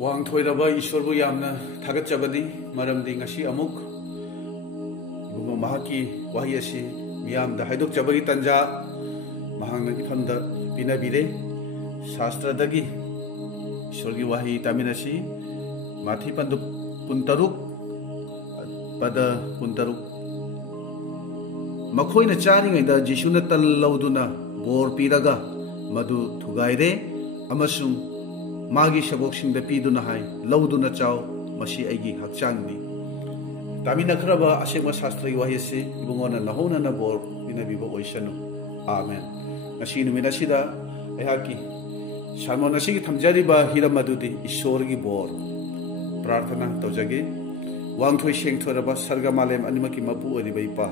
वांगथोइरबा ईश्वरबु यामना थागतचबनी मरमदि ngasi amuk ibungo mahaki wahi asi miyamda haidokchabagi tanja mahangna ifamda pinabire shastradagi ईश्वरगी wahi taminasi mathi pandu puntaruk pada puntaruk makhoina charingaida jisuna tal lauduna bor piraga madu thugaire amasung मागी सबोक्सिंग the पीदुना हाय लौदुना चाव मसी आइगी हकचांगनी तामिना खरबा असेमा शास्त्री वाहिसे इबुंगोना नहोना न bore बिना बिबो ओइसनु आमेन ngasi numina sida ehaki sarmon asigi thamjariba hiramadudi ishorgi bor prarthana tawjage wangthoi sengthoraba sarga malem animaki mapu oribai pa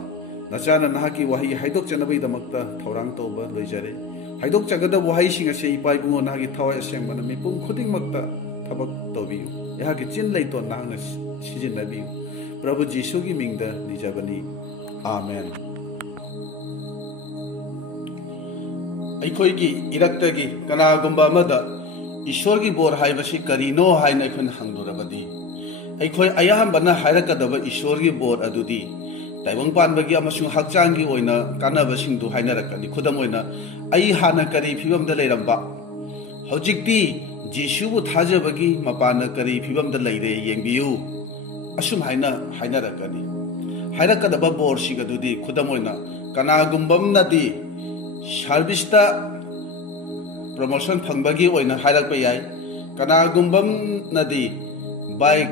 nachana nahaki wahi haidok chanabai damakta thorang toba loijare हाइदोक जगदा वहाई सिंग से इपाई बुंगो नागी थवाय सेंबना मिपुं खुदिंग मक्ता थबक तोबियु यहा के चिन लैतो नांग सिजिन नबियु प्रभु जीसु की मिंगद निजबनी आमेन अखोई इरक्तगी कनागुंबा मदा ईश्वर की बोर हाइबसी करिनो हाइना खन हंगदुरबदी अखोई अयाहंबना हाइरकदब ईश्वर की बोर अदुदी ताइबंग पानबगी अमसुंग हकचांगी ओइना कानाबसिंग दु हाइनरकनी खुदम ओइना आई हाना करी फिबम द लेरंबा हौजिकती जीशुबु थाजबगी मपान करी फिबम द लेरे येंबियु असुम हाइना हाइनरकनी हाइरकदब बोरसिग दुदी खुदम ओइना कनागुंबम नदी सर्विसता प्रमोशन फंगबगी ओइना हाइरकबा याय कनागुंबम नदी बाइक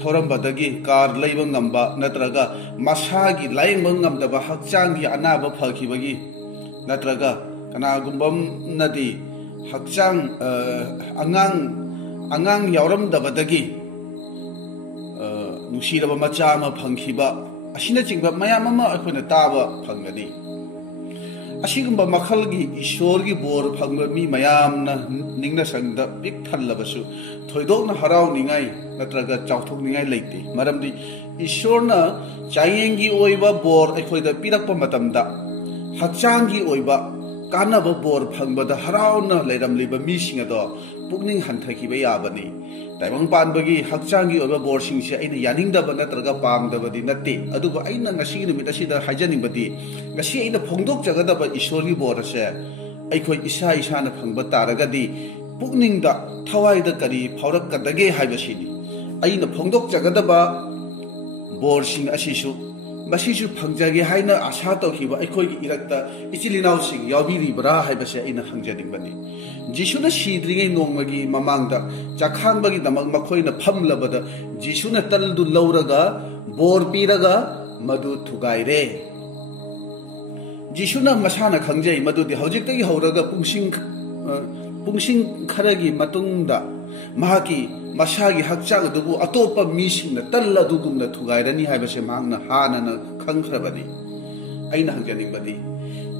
थोरंबदगी कार लैब ngamba natraga masagi laing ngam hakchangi anaba phakibagi natraga kanagumbam nadi hakchang angang yauram dabadagi nushiraba macha ma phangkhiba asina chingba mayam ama akhona taba phangani asigumba makhalgi ishorgi bor phangba mi mayamna ningna sangda bik thallabasu thoidokna harau ningai natraga chauthok ningai leite maramdi ईश्वरना चायेंगी ओइबा बोर अखोइदा पिरकपा मतमदा हकचांगी ओइबा कानबा बोर फंगबदा हराउना लेरमलिबा मिसिंग अदो पुकनिंग हंथखिबा याबनी ताइबंग पानबगी हकचांगी ओइबा बोर सिंगसे अइना यानिंगदबा नत्रगा पामदबदी नत्ते अदुबा अइना ngasi नुमित असिदा हाइजनिंगबदी ngasi अइना फोंगदोक जगदबा ईश्वरगी बोर असे अखोइ इसा इसाना फंगबा तारगदी पुकनिंगदा थवाइदा करी फावरकदगे हाइबसिनी अइना फोंगदोक जगदबा बोरसिंग असिसु मसिसु फंगजगे हाइना आशा तौखिबा अखोइगी इरक्ता इचिलिनाउसिंग याबिरिबरा हाइबसे अइना हंगजनिंगबनी जिसुना सीद्रिङै नोंगमगी ममांगदा चाखांबगी दमक मखोइना फमलबदा जिसुना तलदु लौरगा बोर पीरगा मदु थुगाइरे जिसुना मसाना खंगजै मदुदि हौजिकतगी हौरगा पुंसिंग खरगी मतुंगदा महाकी मसागी हकचांग दुबु अतोपा मीसिंगना तल्ला दुगुमना थुगाइरनी हाइबसे मांगना हानना खंगख्रबनी अइना हंगजनिंगबदी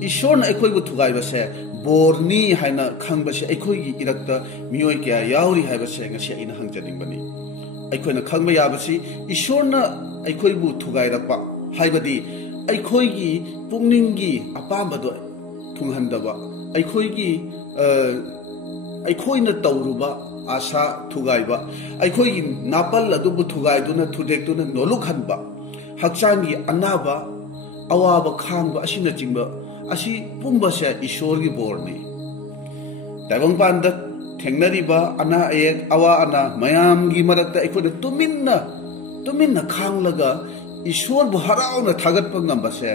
ईश्वरना अखोइबु थुगाइबसे बोरनी हाइना खंगबसे अखोइगी इरक्ता मियोय क्या याउरी हाइबसे ngasi अइना हंगजनिंगबनी अखोइना खंगबा याबसी ईश्वरना अखोइबु थुगाइरपा हाइबदी अखोइगी पुंगनिंगी अपामबदो थुंगहंदबा अखोइगी अखोइना तौरुबा आशा थुगाइबा अखोइगी नापल अदुबु थुगाइदुना थुदेक्तुना नोलुखनबा हकचांगी अनाबा अवाबा खांबा असिना चिंबा असि पुंबसे ईश्वरगी बोरनी ताइबंग पानदा थेंगनरिबा अना एक अवा अना मयामगी मरक्ता अखोइना तुमिन्ना खांगलगा ईश्वर बु हराउना थागतपा ngambase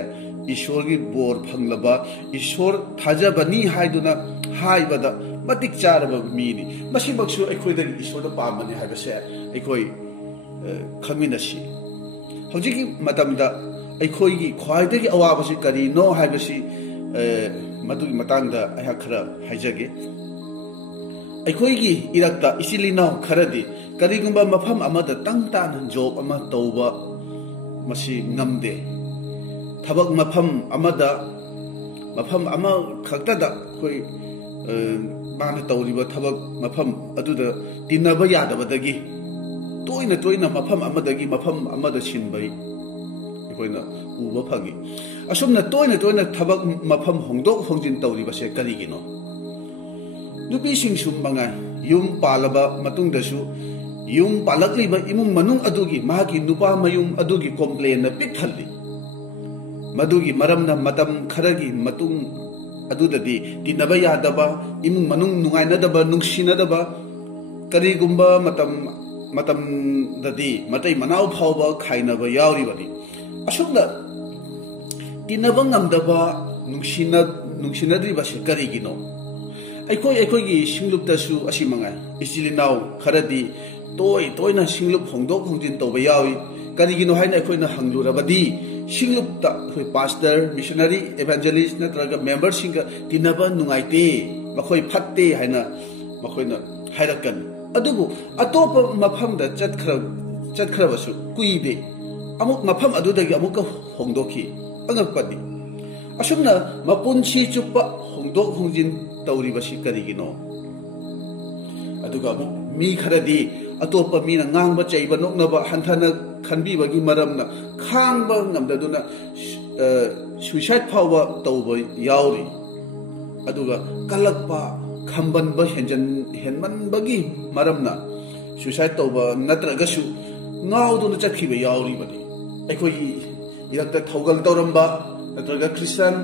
ईश्वरगी बोर फंगलबा ईश्वर थाजबनी हाइदुना हाइबदा मतिक चारब मीनी मसिबक्सु अखोइदगी ईश्वरदा पामने हाइबसे अखोइ खंगिनसी हौजिकी मतमदा अखोइगी ख्वाइदगी अवाबसी करिनो हाइबसी मदुगी मतंगदा अहा खरा हाइजगे अखोइगी इरक्ता इसिलिनो खरदी करिगुंबा मफम अमदा तंगतान जॉब अमा तौबा मसी ngамदे थबक मफम अमा खक्तदा कोई माना तौरिबा थबक मफम अदुदा तिन्नबा यादबदगी तोइना मफम अमदगी मफम अमदा सिनबई अखोइना उबा फगी असुमना तोइना थबक मफम होंदोक होंजिन तौरिबसे करिगिनो नुपी सिंग सुम मंगाई ꯌꯨꯝ ꯄꯥꯜꯂꯕ ꯃꯇꯨꯡꯗꯁꯨ ꯌꯨꯝ ꯄꯥꯜꯂꯛꯂꯤꯕ ꯏꯃꯨꯡ ꯃꯅꯨꯡ ꯑꯗꯨꯒꯤ ꯃꯍꯥꯛꯀꯤ ꯅꯨꯄꯥ ꯃꯌꯨꯝ ꯑꯗꯨꯒꯤ ꯀꯣꯝꯄ꯭ꯂꯦꯟꯅ ꯄꯤꯛ ꯊꯜꯂꯤ ꯃꯗꯨꯒꯤ ꯃꯔꯝꯅ ꯃꯇꯝ ꯈꯔꯒꯤ ꯃꯇꯨꯡ ꯑꯗꯨꯗꯗꯤ ꯇꯤꯟꯅꯕ ꯌꯥꯗꯕ ꯏꯃꯨꯡ ꯃꯅꯨꯡ ꯅꯨꯡꯉꯥꯏꯅꯗꯕ ꯅꯨꯡꯁꯤꯅꯗꯕ ꯀꯔꯤꯒꯨꯝꯕ ꯃꯇꯝꯗꯗꯤ ꯃꯇꯩ ꯃꯅꯥꯎ ꯐꯥꯎꯕ ꯈꯥꯏꯅꯕ ꯌꯥꯎꯔꯤꯕꯅꯤ ꯑꯁꯨꯝꯅ ꯇꯤꯟꯅꯕ ꯉꯝꯗꯕ ꯅꯨꯡꯁꯤꯅꯗ꯭ꯔꯤꯕꯁꯤ ꯀꯔꯤꯒꯤꯅꯣ ꯑꯩꯈꯣꯏꯒꯤ ꯁꯤꯡꯂꯨꯞꯇꯁꯨ ꯑꯁꯤ ꯃꯉꯥꯏ ꯏꯆꯤꯜ ꯏꯅꯥꯎ ꯈꯔꯗꯤ ꯇꯣꯏꯅ ꯁꯤꯡꯂꯨꯞ ꯍꯣꯡꯗꯣꯛ ꯍꯣꯡꯖꯤन ꯇꯧꯕ ꯌꯥꯎꯏ ꯀꯔꯤꯒꯤꯅꯣ ꯍꯥꯏꯅ ꯑꯩꯈꯣꯏꯅ ꯍꯪꯂꯨꯔꯕꯗꯤ ꯁꯤꯡꯂꯨꯞꯇ ꯑꯩꯈꯣꯏ ꯄꯥꯁꯇꯔ ꯃꯤꯁꯅꯔꯤ ꯑꯦꯚꯥꯟꯖꯦꯂꯤꯁ ꯅꯠꯇ꯭ꯔꯒ ꯃꯦꯝꯕꯔꯁꯤꯡꯒ ꯇꯤꯟꯅꯕ ꯅꯨꯡꯉꯥꯏꯇꯦ ꯃꯈꯣꯏ ꯐꯠꯇꯦ ꯍꯥꯏꯅ ꯃꯈꯣꯏꯅ ꯍꯥꯏꯔꯛꯀꯅꯤ ꯑꯗꯨꯕꯨ ꯑꯇꯣꯞꯄ ꯃꯐꯝꯗ ꯆꯠꯈ꯭ꯔꯕꯁꯨ ꯀꯨꯏꯗꯦ ꯑꯃꯨꯛ ꯃꯐꯝ ꯑꯗꯨꯗꯒꯤ ꯑꯃꯨꯛꯀ ꯍꯣꯡꯗꯣꯛꯈꯤ ꯑꯉꯛꯄꯅꯤ ꯑꯁꯨꯝꯅ ꯃꯄꯨꯟꯁꯤ ꯆꯨꯞꯄ ꯍꯣꯡꯗꯣꯛ ꯍꯣꯡꯖꯤन ꯇꯧꯔꯤꯕꯁꯤ ꯀꯔꯤꯒꯤꯅꯣ ꯑꯗꯨꯒ ꯑꯃꯨꯛ ꯃꯤ ꯈꯔꯗꯤ ꯑꯇꯣꯞꯄ ꯃꯤꯅ ꯉꯥꯡꯕ ꯆꯩꯕ ꯅꯣꯛꯅꯕ ꯍꯟꯊꯅ ꯈꯟꯕꯤꯕꯒꯤ ꯃꯔꯝꯅ ꯈꯥꯡꯕ ꯉꯝꯗꯗꯨꯅ ꯁꯨꯏꯁꯥꯏꯠ ꯐꯥꯎꯕ ꯇꯧꯕ ꯌꯥꯎꯔꯤ ꯑꯗꯨꯒ ꯀꯜꯂꯛꯄ ꯈꯝꯕꯟꯕ ꯍꯦꯟꯃꯟꯕꯒꯤ ꯃꯔꯝꯅ ꯁꯨꯏꯁꯥꯏꯠ ꯇꯧꯕ ꯅꯠꯇ꯭ꯔꯒꯁꯨ ꯉꯥꯎꯗꯨꯅ ꯆꯠꯈꯤꯕ ꯌꯥꯎꯔꯤꯕꯅꯤ ꯑꯩꯈꯣꯏꯒꯤ ꯏꯔꯛꯇ ꯊꯧꯒꯜ ꯇꯧꯔꯝꯕ ꯅꯠꯇ꯭ꯔꯒ ꯈ꯭ꯔꯤꯁꯇꯤꯌꯥꯟ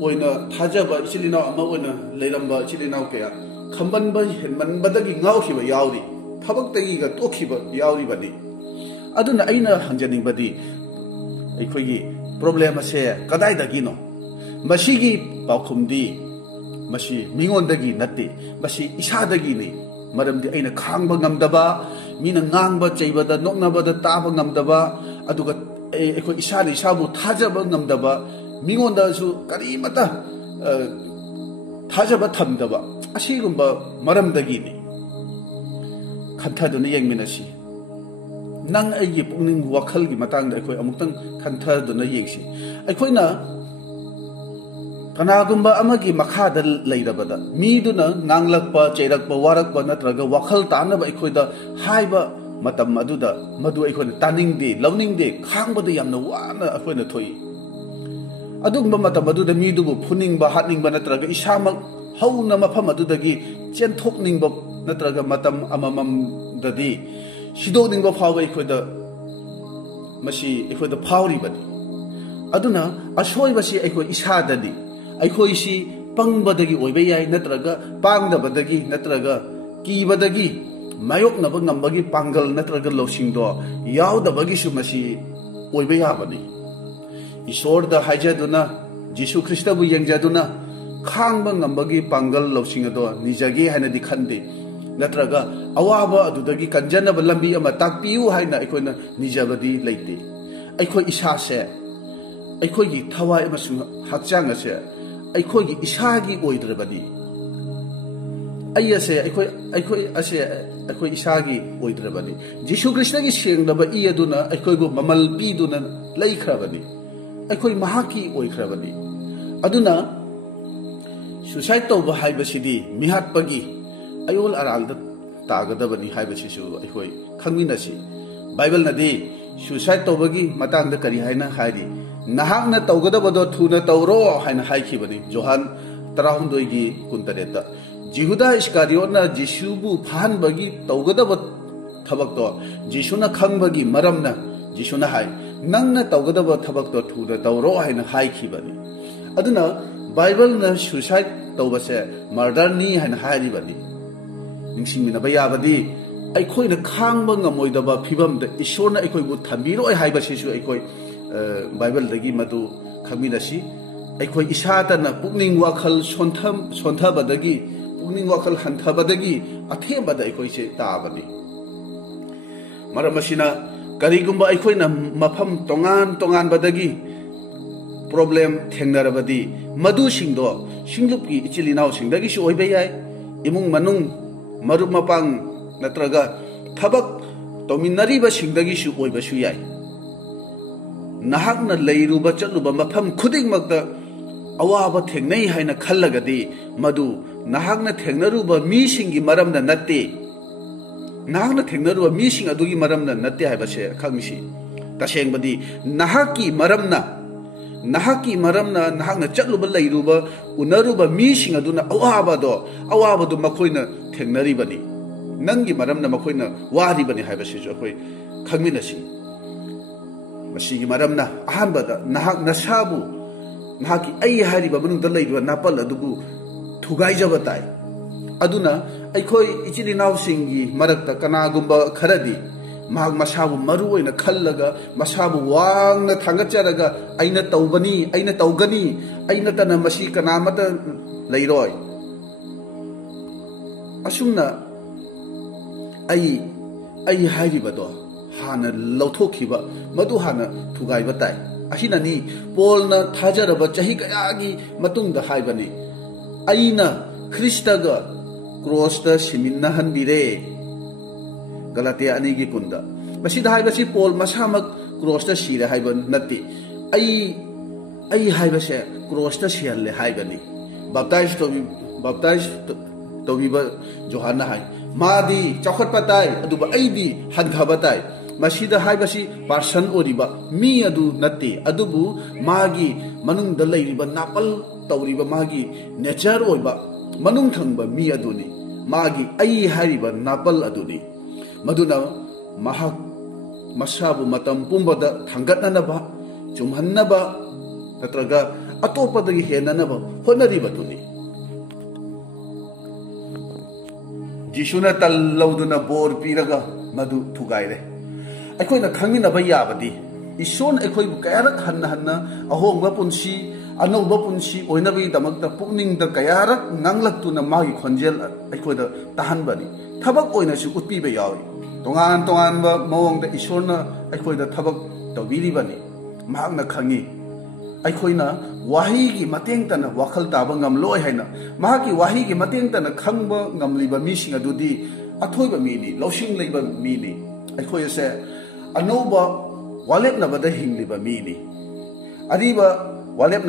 ꯑꯣꯏꯅ ꯊꯥꯖꯕ ꯏꯆꯤꯜ ꯏꯅꯥꯎ ꯑꯃ ꯑꯣꯏꯅ ꯂꯩꯔꯝꯕ ꯏꯆꯤꯜ ꯏꯅꯥꯎ ꯀꯌꯥ ꯈꯝꯕꯟꯕ ꯍꯦꯟꯃꯟꯕꯗꯒꯤ ꯉꯥꯎꯈꯤꯕ ꯌꯥꯎꯔꯤ ꯊꯕꯛꯇꯒꯤꯒ ꯇꯣꯛꯈꯤꯕ ꯌꯥꯎꯔꯤꯕꯅꯤ ꯑꯗꯨꯅ ꯑꯩꯅ ꯍꯪꯖꯅꯤꯡꯕꯗꯤ ꯑꯩꯈꯣꯏꯒꯤ ꯄ꯭ꯔꯣꯕ꯭ꯂꯦꯝ ꯑꯁꯦ ꯀꯗꯥꯏꯗꯒꯤꯅꯣ ꯃꯁꯤꯒꯤ ꯄꯥꯎꯈꯨꯝꯗꯤ ꯃꯁꯤ ꯃꯤꯉꯣꯟꯗꯒꯤ ꯅꯠꯇꯦ ꯃꯁꯤ ꯏꯁꯥꯗꯒꯤꯅꯤ ꯃꯔꯝꯗꯤ ꯑꯩꯅ ꯈꯥꯡꯕ ꯉꯝꯗꯕ ꯃꯤꯅ ꯉꯥꯡꯕ ꯆꯩꯕꯗ ꯅꯣꯛꯅꯕꯗ ꯇꯥꯕ ꯉꯝꯗꯕ ꯑꯗꯨꯒ ꯑꯩꯈꯣꯏ ꯏꯁꯥꯅ ꯏꯁꯥꯕꯨ ꯊꯥꯖꯕ ꯉꯝꯗꯕ ꯃꯤꯉꯣꯟꯗꯁꯨ ꯀꯔꯤꯃꯠꯇ ꯊꯥꯖꯕ ꯊꯝꯗꯕ ꯑꯁꯤꯒꯨꯝꯕ ꯃꯔꯝꯗꯒꯤꯅꯤ ꯈꯟꯊꯗꯨꯅ ꯌꯦꯡꯃꯤꯟꯅꯁꯤ ꯅꯪ ꯑꯩꯒꯤ ꯄꯨꯛꯅꯤꯡ ꯋꯥꯈꯜꯒꯤ ꯃꯇꯥꯡꯗ ꯑꯩꯈꯣꯏ ꯑꯃꯨꯛꯇꯪ ꯈꯟꯊꯗꯨꯅ ꯌꯦꯡꯁꯤ ꯑꯩꯈꯣꯏꯅ ꯀꯅꯥꯒꯨꯝꯕ ꯑꯃꯒꯤ ꯃꯈꯥꯗ ꯂꯩꯔꯕꯗ ꯃꯤꯗꯨꯅ ꯉꯥꯡꯂꯛꯄ ꯆꯩꯔꯛꯄ ꯋꯥꯔꯛꯄ ꯅꯠꯇ꯭ꯔꯒ ꯋꯥꯈꯜ ꯇꯥꯅꯕ ꯑꯩꯈꯣꯏꯗ ꯍꯥꯏꯕ ꯃꯇꯝ ꯑꯗꯨꯗ ꯃꯗꯨ ꯑꯩꯈꯣꯏꯅ ꯇꯥꯅꯤꯡꯗꯦ ꯂꯧꯅꯤꯡꯗꯦ ꯈꯥꯡꯕꯗ ꯌꯥꯝꯅ ꯋꯥꯅ ꯑꯩꯈꯣꯏꯅ ꯊꯣꯛꯏ ꯑꯗꯨꯒꯨꯝꯕ ꯃꯇꯝ ꯑꯗꯨꯗ ꯃꯤꯗꯨꯕꯨ ꯐꯨꯅꯤꯡꯕ ꯍꯥꯠꯅꯤꯡꯕ ꯅꯠꯇ꯭ꯔꯒ ꯏꯁꯥꯃꯛ ꯍꯧꯅ ꯃꯐꯝ ꯑꯗꯨꯗꯒꯤ ꯆꯦꯟꯊꯣꯛꯅꯤꯡꯕ ꯅꯠꯇ꯭ꯔꯒ ꯃꯇꯝ ꯑꯃꯃꯝꯗꯗꯤ ꯁꯤꯗꯣꯛꯅꯤꯡꯕ ꯐꯥꯎꯕ ꯑꯩꯈꯣꯏꯗ ꯐꯥꯎꯔꯤꯕꯅꯤ ꯑꯗꯨꯅ ꯑꯁꯣꯏꯕꯁꯤ ꯑꯩꯈꯣꯏ ꯏꯁꯥꯗꯅꯤ ꯑꯩꯈꯣꯏꯁꯤ ꯄꯪꯕꯗꯒꯤ ꯑꯣꯏꯕ ꯌꯥꯏ ꯅꯠꯇ꯭ꯔꯒ ꯄꯥꯡꯗꯕꯗꯒꯤ ꯅꯠꯇ꯭ꯔꯒ ꯀꯤꯕꯗꯒꯤ ꯃꯥꯌꯣꯛꯅꯕ ꯉꯝꯕꯒꯤ ꯄꯥꯡꯒꯜ ꯅꯠꯇ꯭ꯔꯒ ꯂꯧꯁꯤꯡꯗꯣ ꯌꯥꯎꯗꯕꯒꯤꯁꯨ ꯃꯁꯤ ꯑꯣꯏꯕ ꯌꯥꯕꯅꯤ ꯏꯁꯣꯔꯗ ꯍꯥꯏꯖꯗꯨꯅ ꯖꯤꯁꯨ ꯈ꯭ꯔꯤꯁꯇꯕꯨ ꯌꯦꯡꯖꯗꯨꯅ ꯈꯥꯡꯕ ꯉꯝꯕꯒꯤ ꯄꯥꯡꯒꯜ ꯂꯧꯁꯤꯡ ꯑꯗꯣ ꯅꯤꯖꯒꯦ ꯍꯥꯏꯅꯗꯤ ꯈꯟꯗꯦ ꯅꯠꯇ꯭ꯔꯒ ꯑꯋꯥꯕ ꯑꯗꯨꯗꯒꯤ ꯀꯟꯖꯅꯕ ꯂꯝꯕꯤ ꯑꯃ ꯇꯥꯛꯄꯤꯌꯨ ꯍꯥꯏꯅ ꯑꯩꯈꯣꯏꯅ ꯅꯤꯖꯕꯗꯤ ꯂꯩꯇꯦ ꯑꯩꯈꯣꯏ ꯏꯁꯥꯁꯦ ꯑꯩꯈꯣꯏꯒꯤ ꯊꯋꯥꯏ ꯑꯃꯁꯨꯡ ꯍꯛꯆꯥꯡ ꯑꯁꯦ ꯑꯩꯈꯣꯏꯒꯤ ꯏꯁꯥꯒꯤ ꯑꯣꯏꯗ꯭ꯔꯕꯗꯤ ꯑꯩꯈꯣই ꯏꯁꯥꯒꯤ ꯑꯣꯏꯗ꯭ꯔꯕꯅꯤ ꯖꯤꯁꯨ ꯈ꯭ꯔꯤꯁꯇꯒꯤ ꯁꯦꯡꯂꯕ ꯏ ꯑꯗꯨꯅ ꯑꯩꯈꯣꯏꯕꯨ ꯃꯃꯜ ꯄꯤꯗꯨꯅ ꯂꯩꯈ꯭ꯔꯕꯅꯤ ꯑꯩꯈꯣꯏ ꯃꯍꯥꯛꯀꯤ ꯑꯣꯏꯈ꯭ꯔꯕꯅꯤ ꯑꯗꯨꯅ ꯁꯨꯏꯁꯥꯏꯠ ꯇꯧꯕ ꯍꯥꯏꯕꯁꯤꯗꯤ ꯃꯤꯍꯥꯠꯄꯒꯤ ꯑꯌꯣꯜ ꯑꯔꯥꯜꯗ ꯇꯥꯒꯗꯕꯅꯤ ꯍꯥꯏꯕꯁꯤꯁꯨ ꯑꯩꯈꯣꯏ ꯈꯪꯃꯤꯟꯅꯁꯤ ꯕꯥꯏꯕꯜꯅꯗꯤ ꯁꯨꯏꯁꯥꯏꯠ ꯇꯧꯕꯒꯤ ꯃꯇꯥꯡꯗ ꯀꯔꯤ ꯍꯥꯏꯅ ꯍꯥꯏꯔꯤ ꯅꯍꯥꯛꯅ ꯇꯧꯒꯗꯕꯗꯣ ꯊꯨꯅ ꯇꯧꯔꯣ ꯍꯥꯏꯅ ꯍꯥꯏꯈꯤꯕꯅꯤ ꯖꯣꯍꯥꯟ 16:18ꯗ ꯖꯤꯍꯨꯗꯥ ꯏꯁꯀꯥꯔꯤꯌꯣꯠꯅ ꯖꯤꯁꯨꯕꯨ ꯐꯥꯍꯟꯕꯒꯤ ꯇꯧꯒꯗꯕ ꯊꯕꯛꯇꯣ ꯖꯤꯁꯨꯅ ꯈꯪꯕꯒꯤ ꯃꯔꯝꯅ ꯖꯤꯁꯨꯅ ꯍꯥꯏ ꯅꯪꯅ ꯇꯧꯒꯗꯕ ꯊꯕꯛꯇꯣ ꯊꯨꯅ ꯇꯧꯔꯣ ꯍꯥꯏꯅ ꯍꯥꯏꯈꯤꯕꯅꯤ ꯑꯗꯨꯅ ꯕꯥꯏꯕꯜꯅ ꯁꯨꯏꯁꯥꯏꯠ ꯇꯧꯕꯁꯦ ꯃꯔꯗꯔꯅꯤ ꯍꯥꯏꯅ ꯍꯥꯏꯔꯤꯕꯅꯤ ꯅꯤꯡꯁꯤꯡꯃꯤꯟꯅꯕ ꯌꯥꯕꯗꯤ ꯑꯩꯈꯣꯏꯅ ꯈꯥꯡꯕ ꯉꯝꯃꯣꯏꯗꯕ ꯐꯤꯕꯝꯗ ꯏꯁꯣꯔꯅ ꯑꯩꯈꯣꯏꯕꯨ ꯊꯝꯕꯤꯔꯣꯏ ꯍꯥꯏꯕꯁꯤꯁꯨ ꯑꯩꯈꯣꯏ ꯕꯥꯏꯕꯜꯗꯒꯤ ꯃꯗꯨ ꯈꯪꯃꯤꯟꯅꯁꯤ ꯑꯩꯈꯣꯏ ꯏꯁꯥꯇꯅ ꯄꯨꯛꯅꯤꯡ ꯋꯥꯈꯜ ꯁꯣꯟꯊꯕꯗꯒꯤ ꯄꯨꯛꯅꯤꯡ ꯋꯥꯈꯜ ꯍꯟꯊꯕꯗꯒꯤ ꯑꯊꯦꯝꯕꯗ ꯑꯩꯈꯣꯏꯁꯦ ꯇꯥꯕꯅꯤ ꯃꯔꯝ ꯑꯁꯤꯅ ꯀꯔꯤꯒꯨꯝꯕ ꯑꯩꯈꯣꯏꯅ ꯃꯐꯝ ꯇꯣꯉꯥꯟꯕꯗꯒꯤ ꯄ꯭ꯔꯣꯕ꯭ꯂꯦꯝ ꯊꯦꯡꯅꯔꯕꯗꯤ ꯃꯗꯨꯁꯤꯡꯗꯣ ꯁꯤꯡꯂꯨꯞꯀꯤ ꯏꯆꯤꯜ ꯏꯅꯥꯎꯁꯤꯡꯗꯒꯤꯁꯨ ꯑꯣꯏꯕ ꯌꯥꯏ ꯏꯃꯨꯡ ꯃꯅꯨꯡ ꯃꯔꯨꯞ ꯃꯄꯥꯡ ꯅꯠꯇ꯭ꯔꯒ ꯊꯕꯛ ꯇꯧꯃꯤꯟꯅꯔꯤꯕꯁꯤꯡꯗꯒꯤꯁꯨ ꯑꯣꯏꯕꯁꯨ ꯌꯥꯏ ꯅꯍꯥꯛꯅ ꯂꯩꯔꯨꯕ ꯆꯠꯂꯨꯕ ꯃꯐꯝ ꯈꯨꯗꯤꯡꯃꯛꯇ ꯑꯋꯥꯕ ꯊꯦꯡꯅꯩ ꯍꯥꯏꯅ ꯈꯜꯂꯒꯗꯤ ꯃꯗꯨ ꯅꯍꯥꯛꯅ ꯊꯦꯡꯅꯔꯨꯕ ꯃꯤꯁꯤꯡꯒꯤ ꯃꯔꯝꯅ ꯅꯠꯇꯦ ꯅꯍꯥꯛꯅ ꯊꯦꯡꯅꯔꯨꯕ ꯃꯤꯁꯤꯡ ꯑꯗꯨꯒꯤ ꯃꯔꯝꯅ ꯅꯠꯇꯦ ꯍꯥꯏꯕꯁꯦ ꯈꯪꯁꯤ ꯇꯁꯦꯡꯕꯗꯤ ꯅꯍꯥꯛꯀꯤ ꯃꯔꯝꯅ nahaki maramna nahakna chatluba leiruba unaruba mising aduna awabado makoina thengnaribani nangi maramna makoina waribani haibasisu akoi khangminasi masigi maramna ahanbada nahak nasabu nahaki ai hariba manungda leiruba napal adubu thugaijaba tai aduna aikoi ichili nawsingi marakta kanagumba kharadi mahak masabu maru oina khallaga masabu wangna thangatjaraga aina tawbani aina tawgani aina tana masi kanamata leiroi asumna ai haribado hana lauthokhiba madu hana thugaiba tai asinani polna thajaraba chahi kayagi matungda haibani aina kristaga cross ta siminna hanbire Galatia ani gi kunda basi da haibasi Paul masamak cross ta sire haiban nati ai haibase cross ta sialle haibani baptize to biba Johanna hai madi chakhat patai aduba aidi hadgha batai masida haibasi person oriba mi adu nati adubu magi manung da leiriba napal tawriba magi nature oiba manung thangba mi aduni magi ai hariba napal aduni maduna mahak masabu matam pumbada thangatnanaba chumhannaba natraga atopadagi henanaba honaribaduni jisuna tallawduna bor piraga madu thugaire aikoina khangminaba yabadi ison aikoi kayarak hanna ahongba punsi anongba punsi oinabi damakta pukning da kayarak nganglaktuna magi khonjel aikoida tahanbani thabak oina su utpiba yawi tongan ba mawong da isorna aikoida thabak tawbiribani mahakna khangi aikoina wahi gi mateng tana wakhal taba ngamloi haina mahaki wahi gi mateng tana khangba ngamliba mising adudi athoiba mini losing leiba mini aikoi se anoba walep nabada hingliba mini ariba walep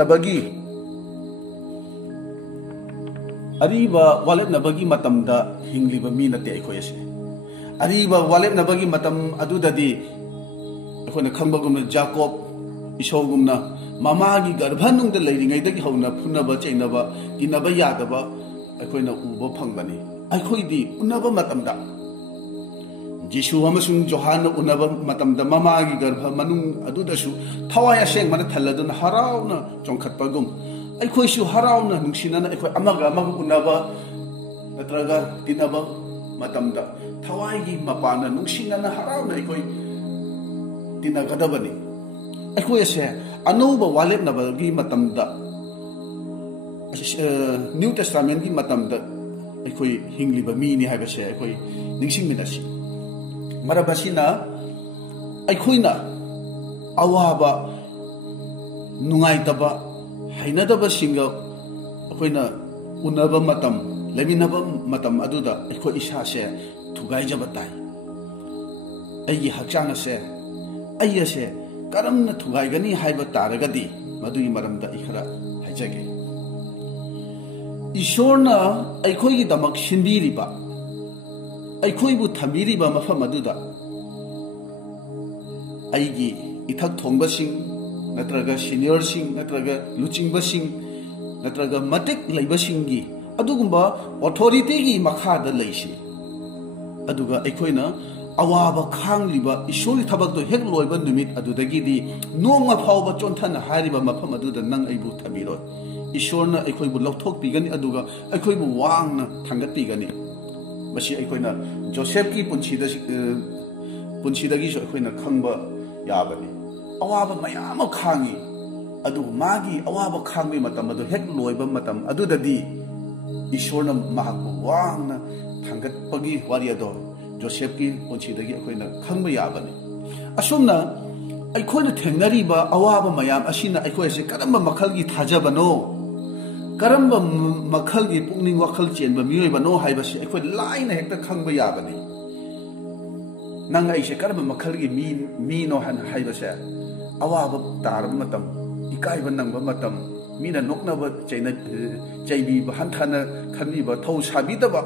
nabagi matamda hingliba mi nate aikoi ase ariba walep nabagi matam adudadi aikoina khangbagumna Jacob isogumna mamagi garbhanung da leiringai dagi hauna phunaba chainaba kinaba yadaba aikoina uba phangbani aikoidi unaba matamda Jisu amasung Johanna unaba matamda mamagi garbha manung adudasu thawaya seng mana thalladuna harauna chongkhatpagum aikhoisu harauna nungsinana aikoi amaga unaba natraga tinaba matamda thawai mapana nungsinana harauna aikoi tinagadabani aikoi ase anoba walep nabagi matamda New Testament gi matamda aikoi hingliba mini haibase aikoi ningsingminasi marabasina aikhoina awaba nungaitaba hainadaba singa akoina unaba matam leminaba matam aduda aikoi isase thugaijaba tai aigi hakchana se ayase karamna thugaigani haiba taragadi madui maramda ikhara haijage Ishorna aikoi gi damak sindiriba aikhoibu thamiriba mafam aduda aigi ithak thongbasing natraga senior natraga luchingbasing natraga matik leibasingi adugumba authority gi makhada leisi aduga aikhoina awaba khangliba isori thabak to hek loiba numit adudagi di nonga phawba chonthana hariba mafam aduda nang aibu thabiroi Ishorna aikhoibu lauthok pigani aduga aikhoibu wangna thangat pigani Basi aikoina Joseph ki punchidagi so aikoina khangba yabani awaba mayam khangi adu magi awaba khangbi matam adu hek loiba matam adu dadi Ishorna mahakbu wangna thangat pagi wariado Joseph ki punchidagi aikoina khangba yabani asumna aikoina thengnariba awaba mayam asina aikoise karamba makhalgi thajabano Karamba makhalgi pukning wakhal chenba miyoiba no haibasi aikoi laina hekta khangba yabani nanga aise karamba makhalgi mi no han haibase awaba tarba matam ikaiba nangba matam mina noknaba chaina chaibi ba hanthana khanbiba thau sabidaba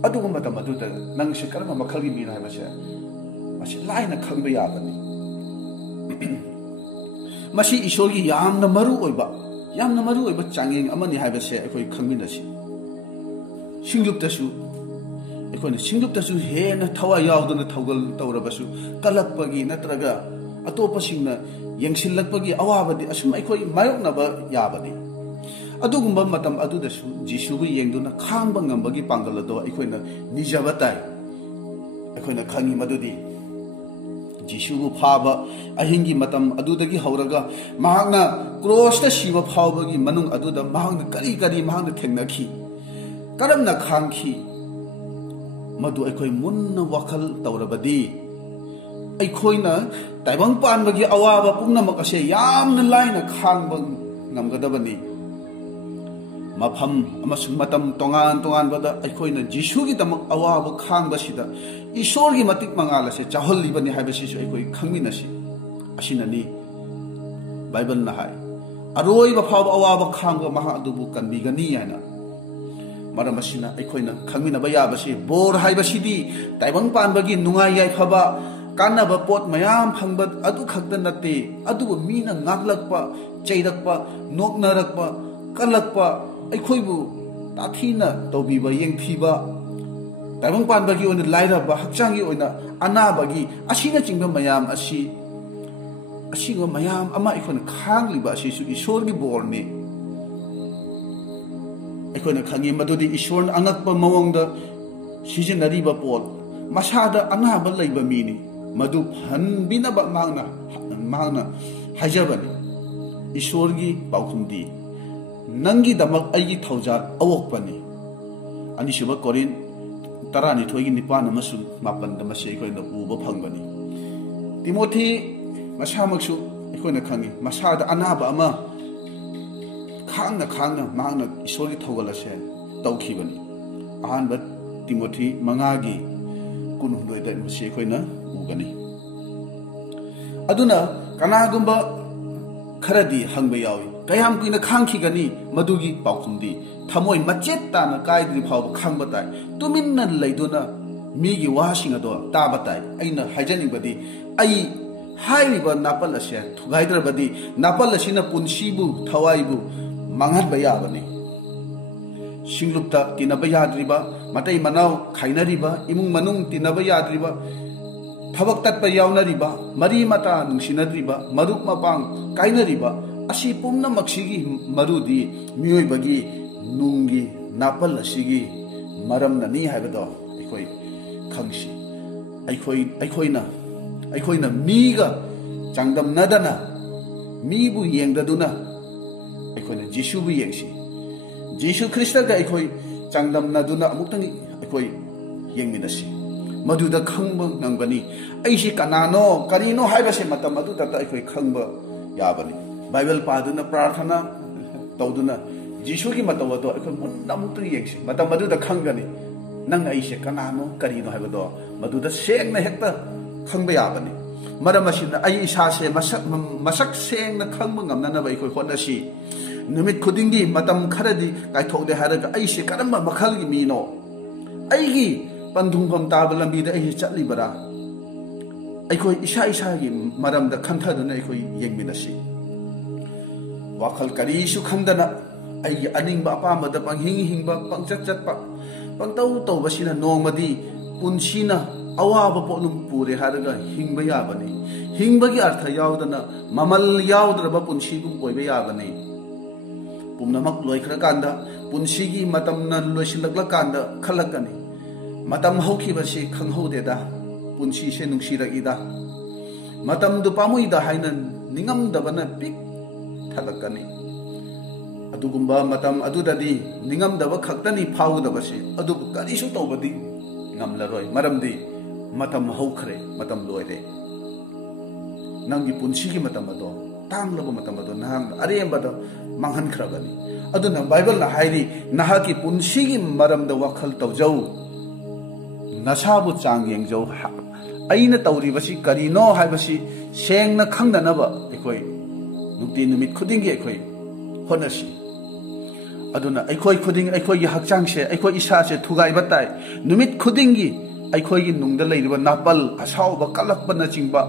aduga matam aduda nangse karamba makhalgi mi no haibase masi laina khangba yabani मसी ईश्वर की यामना मरु ओइबा चांगेंग अमनि हाइबसे अखोई खंगमिनसी सिंगलुप्तसु अखोइना सिंगलुप्तसु हेन थवा यावदना थौगल तौरबसु कलक्पगी नत्रगा अतोपसिंगना यंगसिलक्पगी अवाबदि assume अखोई मायोक्नबा याबदि अदुगुम्बा मतम अदुदसु जिसुबु येंगदुना खांबा ngambagi पांगलदो अखोइना निजबा ताई अखोइना खंगी मदुदि जिसुबु फाबा अहिंगी मतम अदुदगी हौरगा महांगना cross Shiv फावबगी मनुंग अदुदा महांगना करी करी महांगना थेंगनखी करमना खांखी मदु अखोई मुन्ना वखल तौरबदी अखोइना ताइबंग पानबगी अवाबा पुंगनमक असे यामना लाइना खांबा ngамगदबनी मफम अमसुंग मतम तोंगान तोंगान बदा अखोइना जिसुगी तमक अवाब खांगबसिदा ईश्वर की मतिक मंगाल से चाहलिबनी हाइबसिसु अखोइ खंगमिनसी असिननी बाइबल ना हाय अरोइब फाव अवाब खांग महा अदुबु कनबिगनी हायना मरम असिना अखोइना खंगमिनबा याबसि बोर हाइबसिदी ताइबंग पानबगी नुंगाई याइफबा कानबा पोट मयाम फंगबा अदु खक्ता नते अदुबु मीना ngakलकपा चैरकपा नोकनरकपा कलकपा अखोइबु ताथीना तौबीबा येंगथीबा ताइबंग पानबगी ओन लाइरबा हक्चांगी ओन अनाबगी असिना चिंग मयाम असिगो मयाम अमा अखोन खांगलिबा असिसु ईश्वरगी बोरने अखोन खंगी मदुदी ईश्वर अंगकपा मवंगदा सिजनरीबा पोल मसादा अनाबा लैबा मीनी मदु हनबिनबा मांगना हाजबनी ईश्वरगी पाउखुमदी नंगी दमक अगी थौजात अवोकपनी अनिसुबा कोरिन तरानी थोगी निपान अमसु मापन दमसे अखोइना उबा फंगबनी तिमोथी मसामक्सु अखोइना खंगी मसादा अनाबा अमा खांगना मांगना ईश्वरगी थौगलसे तौखिबनी अहानबा तिमोथी मंगागी कुनहुंदोइदा मसे अखोइना उगनी अदुना कनागुंबा खरदी हंगबा यावी कयाम कुइना खांखिगनी मदुगी पाउखुमदी थमोय मचेत ताना कायद्रि फाव खांगबा ताई तुमिन्ना लैदुना मीगी वासिंग अदो ताबा ताई अइना हाइजनिबदी अई हाइरिबा नापल असे थुगाइद्रबदी नापल असिना पुनसीबु थवाइबु मांगहनबा याबनी सिंगलुप्ता तिनबा याद्रिबा मतै मनाव खाइनरिबा इमुंग मनुंग तिनबा याद्रिबा थबक तत्पा यावनरिबा मरी मता नुंसिनद्रिबा मरुप मपांग काइनरिबा असी पुम्नमक्सिगी मरुदी मियोइबगी नुंगी नापल असिगी मरमननी हाइबदो अखोइ खंगसी अखोइना मीगा चांगदमनदना मीबु येंगददुना अखोइना जिसुबु येंगसी जिसु ख्रिस्टगा अखोइ चांगदमनदुना अमुक्तंगी अखोइ येंगमिनसी मधुदा खंगबा ngambani अइसी कनानो करिनो हाइबसे मतम अदुदा अखोइ खंगबा याबनी बाइबल पादुना प्रार्थना तौदुना जिसुगी मतवदो अखोइ मुन्ना मुक्तंगी येंगसी मतम अदुदा खंगनी नंग अइसे कनानो करिनो हाइबदो मधुदा सेंगना हेक्ता खंगबा याबनी मरम असिना अइ इसासे मसक सेंगना खंगबा ngamnanaba अखोइ होनसी नुमित खुदिंगी मतम खरदी काइथोदे हारगा अइसे करम्बा मखलगी मीनो अइगी पंधुंगम ताब लंबीदा अइ चटलिबरा अखोइ इसागी मरमदा खंथदुना अखोइ येंगमिनसी वाखल करीसु खंदना अइ अनिंगबा अपामदा पंहिंग हिंगबा पंगचत चतपा पंगतौ तौबसिना नोंगमदी पुनसीना अवाबा पोलुम पुरे हारगा हिंगबा याबनी हिंगबगी अर्थ यावदना ममल यावद्रबा पुनसीगुम ओइबा याबनी पुमनमक लोइखरकांदा पुनसीगी मतमना लोइसिलकलकांदा खलकनी मतम हौखिबसी खंगहौदेदा पुनसी से नुंसिरइदा मतम दु पामुइदा हाइना निंगमदबना पिक थलकनी अदुगुंबा मतम अदुददी निंगमदब खक्तनी फावदबसी अदु करिसु तौबदी ngamlaroi maramdi matam haukhre matam loire nangi punsi gi matam ado tanglabo matam ado nang arembada manghan khrabani aduna bible na hairi naha ki punsi gi maramda wakhal tawjau nasabu changyeng jau aina tawri basi karino haibasi sengna khangdanaba ekoi nukti numit khuding gi ekoi honasi aduna aikoi khuding aikoi gi hakchang se aikoi isa se thugai batai numit khuding gi aikoi gi nungda leiriba napal asau ba kalak ba na chingba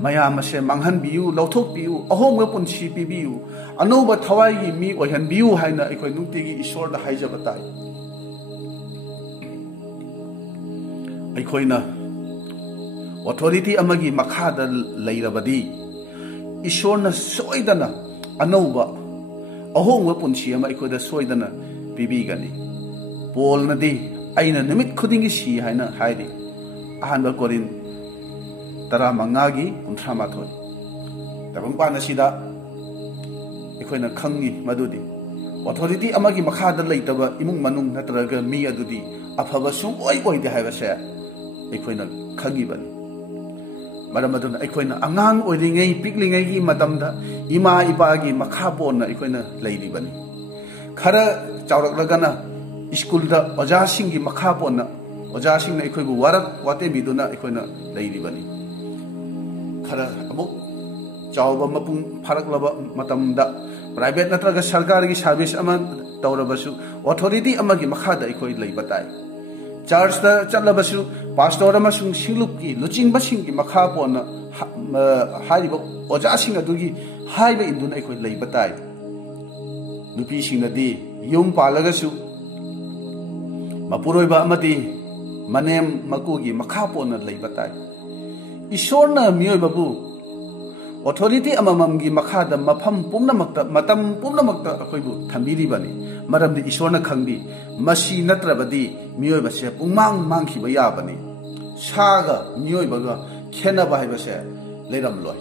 mayam ase manghanbiu lauthokpiu ahomga punsi pibiu anoba thawai gi mi oihanbiu haina aikoi nungtigi ishwar da haijaba tai aikoina authority amagi makhada leirabadi ishorna soidana anoba ahomga punsi ama aikoida soidana pibigani polnadi aina nimit khudingi si haina haidi ahanba korin tara mangagi kunthra mathoi tabang pana sida ikoina khangi madudi authority amagi makhada leitaba imung manung natraga mi adudi afaba sung oi oi de haiba se ikoina khangi ban maramaduna ikoina angang oiringai piklingai gi matamda ima ipa gi makha ponna ikoina leiri bani khara chawrak lagana school da oja sing gi makha ponna oja sing na ikoi bu warak wate biduna ikoina leiri bani khara abu chawba mapung pharak laba matamda private natraga sarkar gi service ama tawrabasu authority ama gi makha da ikoi leiba tai church da chatlabasu pastor ama sung singlup gi luching basing gi makha ponna haiba oja sing adugi haiba induna ikoi leiba tai nupi sing nadi yum palagasu mapuroiba amati manem makugi makha ponna leiba tai ishorna miyoi babu authority amamamgi makhada mafam pumnamakta matam pumnamakta akoibu thambiri bani maramdi ishorna khangbi masi natrabadi miyoi base pungmang mangkhiba yabani saga miyoi baga khena ba haibase leiram loi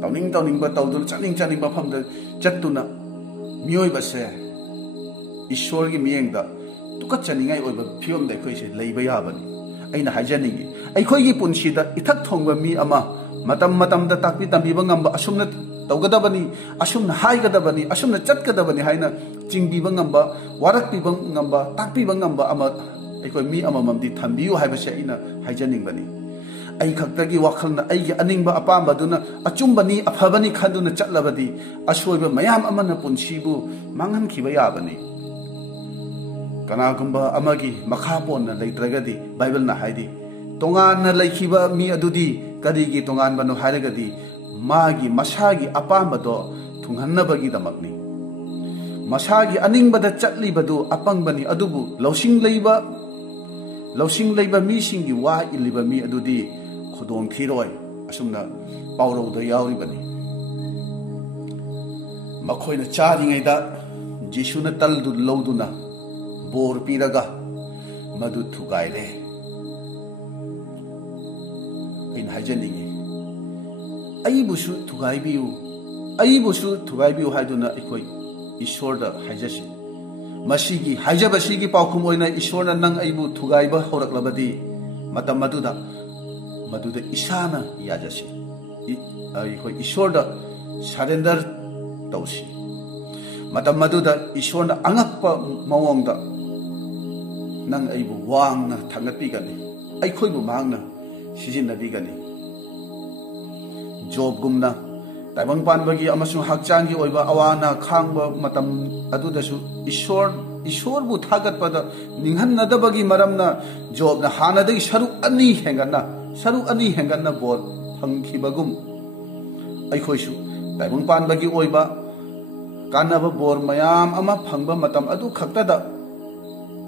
tawning ba tawdul chaning ba famda chattuna miyoi base ishorgi miyengda tukat chaningai oiba phiom da khoise leiba yabani aina hajaningi aikoigi punsida ithak thongba mi ama matam da takpi tambiba ngamba asumna tawgadabani asumna haigadabani asumna chatgadabani haina chingbiba ngamba warakpiba ngamba takpiba ngamba ama aikoi mi ama mamdi thambiu haibase ina hajaningbani ai khaktagi wakhalna aigi aningba apamba duna achumbani afhabani khaduna chatlabadi asoiba mayam amana punsibu mangan khiba yabani kanagumba amagi makha ponna leitragadi bible na haidi tongan na laikhiba mi adudi karigi tongan banu haragadi magi masagi apamba do thunghannabagi damakni masagi aningbada chatlibadu apangbani adubu lausing leiba mi singi wa iliba mi adudi khudong thiroi asumna pawrowda yauribani makhoina charingaida jisuna taldu lowduna bor piraga madu thugaire in hajaningi aibusu thugaibiu haiduna ikoi ishorda hajasi masigi hajabasigi paukhum oina ishorna nang aibu thugaiba horaklabadi matam maduda isana yajasi ikoi ishorda surrender tausi matam maduda ishorna angakpa mawongda nang aibu wangna thangatpigani aikhoibu mangna sizinabigani job gumna taibang panbagi amasung hakchangi oiba awana khangba matam adudasu ishor bu thagatpada ninghannadabagi maramna job na hanadagi saruk ani henganna bor phangkhibagum aikhoisu taibang panbagi oiba kanaba bor mayam ama phangba matam adu khaktada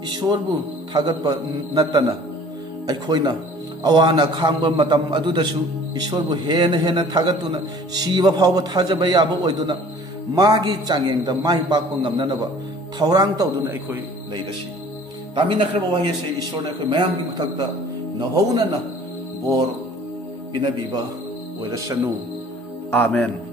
ishor bu thagatpa natana aikhoina awana khangba matam adudasu ishor bu hena thagatuna siba phawba thajaba yaba oiduna magi changengda mai pakpa ngamnanaba thawrang tawduna aikoi leidasi tamina khraba wahi se ishorna aikoi mayam gi mathakta nahona na bor pinabiba oirasanu amen.